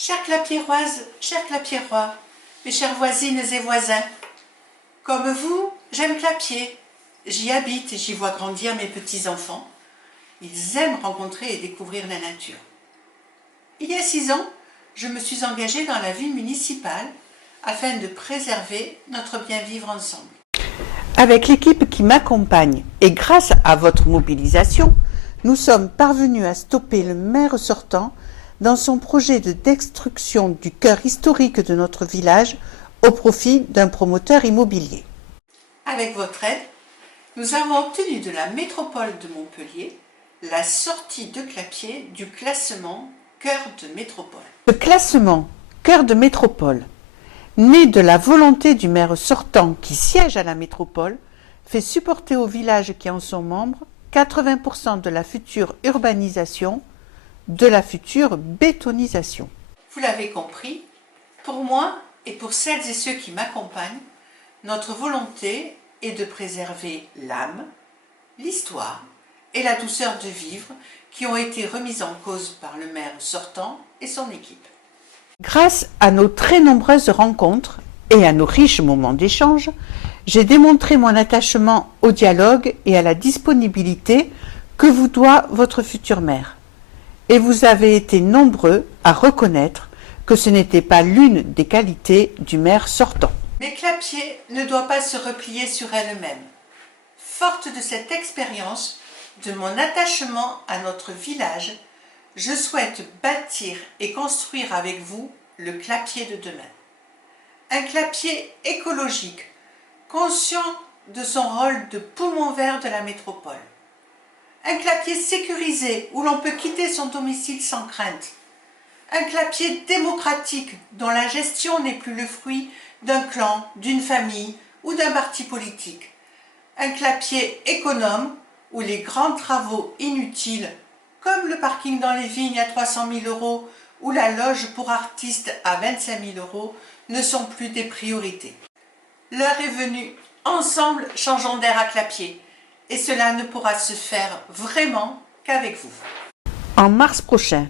Chère Clapierroise, chère Clapierrois, mes chères voisines et voisins, comme vous, j'aime Clapier. J'y habite et j'y vois grandir mes petits-enfants. Ils aiment rencontrer et découvrir la nature. Il y a 6 ans, je me suis engagée dans la vie municipale afin de préserver notre bien-vivre ensemble. Avec l'équipe qui m'accompagne et grâce à votre mobilisation, nous sommes parvenus à stopper le maire sortant dans son projet de destruction du cœur historique de notre village au profit d'un promoteur immobilier. Avec votre aide, nous avons obtenu de la métropole de Montpellier la sortie de Clapier du classement Cœur de Métropole. Le classement Cœur de Métropole, né de la volonté du maire sortant qui siège à la métropole, fait supporter aux villages qui en sont membres 80% de la future urbanisation, de la future bétonisation. Vous l'avez compris, pour moi et pour celles et ceux qui m'accompagnent, notre volonté est de préserver l'âme, l'histoire et la douceur de vivre qui ont été remises en cause par le maire sortant et son équipe. Grâce à nos très nombreuses rencontres et à nos riches moments d'échange, j'ai démontré mon attachement au dialogue et à la disponibilité que vous doit votre futur maire. Et vous avez été nombreux à reconnaître que ce n'était pas l'une des qualités du maire sortant. Mais Clapier ne doit pas se replier sur elle-même. Forte de cette expérience, de mon attachement à notre village, je souhaite bâtir et construire avec vous le Clapier de demain. Un Clapier écologique, conscient de son rôle de poumon vert de la métropole. Un Clapier sécurisé où l'on peut quitter son domicile sans crainte. Un Clapier démocratique dont la gestion n'est plus le fruit d'un clan, d'une famille ou d'un parti politique. Un Clapier économe où les grands travaux inutiles, comme le parking dans les vignes à 300 000 € ou la loge pour artistes à 25 000 €, ne sont plus des priorités. L'heure est venue, ensemble changeons d'air à Clapier, et cela ne pourra se faire vraiment qu'avec vous. En mars prochain,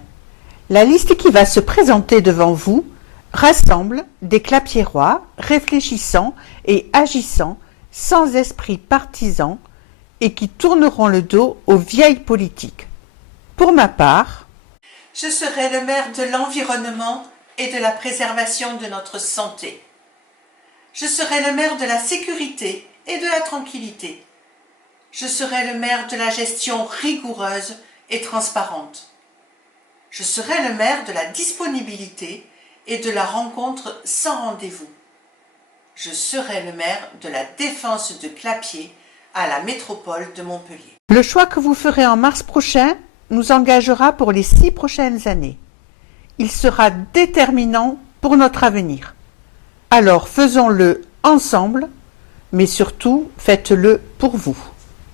la liste qui va se présenter devant vous rassemble des Clapierrois réfléchissant et agissant sans esprit partisan et qui tourneront le dos aux vieilles politiques. Pour ma part, je serai le maire de l'environnement et de la préservation de notre santé. Je serai le maire de la sécurité et de la tranquillité. Je serai le maire de la gestion rigoureuse et transparente. Je serai le maire de la disponibilité et de la rencontre sans rendez-vous. Je serai le maire de la défense de Clapier à la métropole de Montpellier. Le choix que vous ferez en mars prochain nous engagera pour les 6 prochaines années. Il sera déterminant pour notre avenir. Alors faisons-le ensemble, mais surtout faites-le pour vous.